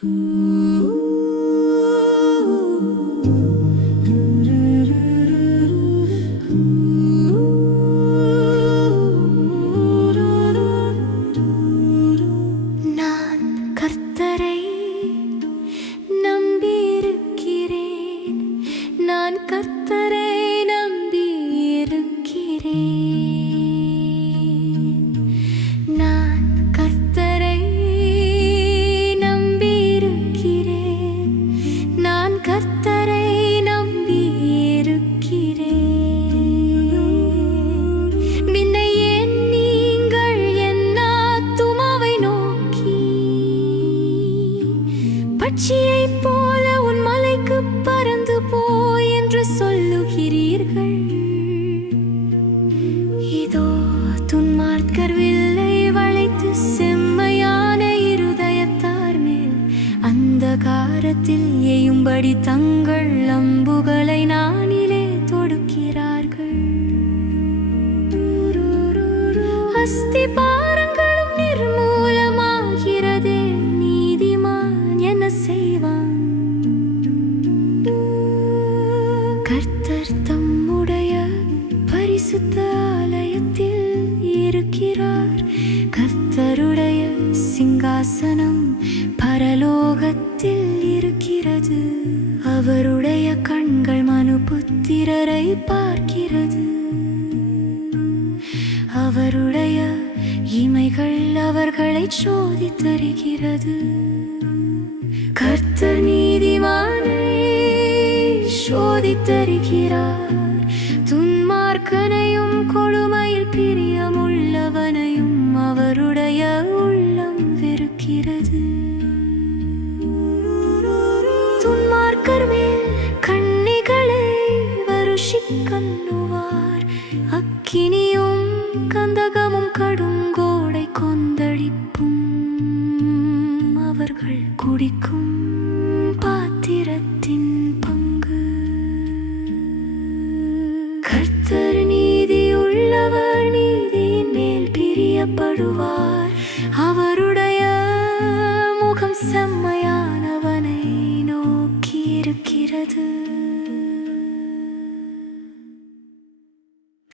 நான் கர்த்தரை நம்பியிருக்கிறேன். நான் கர்த்தரை நம்பியிருக்கிறேன். நான் கர்த்தரை நம்பியிருக்கிறேன். நான் கர்த்தரை நம்பியிருக்கிறேன். பின்னை ஏன் நீங்கள் என் ஆத்துமாவை நோக்கி பட்சியைப் போல உன் மலைக்கு பறந்து போய் என்று சொல்லுகிறீர்கள்? இதோ துன்மார்க்கர் வில்லை வளைத்து செம்மையான இருதயத்தார் மேல் அந்தகாரத்தில் எய்யும்படி தங்கள் அம்புகளை நானிலே தொடுக்கிறார்கள். அஸ்திபாரங்களும் நிர்மூலமாகிறதே, நீதிமான் என்ன செய்வான்? கர்த்தர் தம்முடைய பரிசுத்த ஆலயத்தில் இருக்கிறார். கர்த்தருடைய சிங்காசனம் பரலோகத்தில் இருக்கிறது. அவருடைய கண்கள் மனுபுத்திரரை பார்க்கிறது. அவருடைய இமைகள் அவர்களை சோதித்தருகிறது. கர்த்தர் நீதிமானை சோதித்தருகிறார். துன்மார்க்கனையும் கொடுமையில் பிரியமுள்ளவனையும் அவருடைய உள்ளம் வெறுக்கிறது. துன்மார்க்கர் மேல் கண்ணிகளை வருஷிக்கண்ணுவார். அக்கினியும் கந்தகமும் கடுங்கோடை கொந்தளிப்பும் அவர்கள் குடிக்கும் பாத்திரத்தின் பங்கு. கர்த்தர் நீதியுள்ளவர், நீதியின் மேல் பிரியப்படுவார்.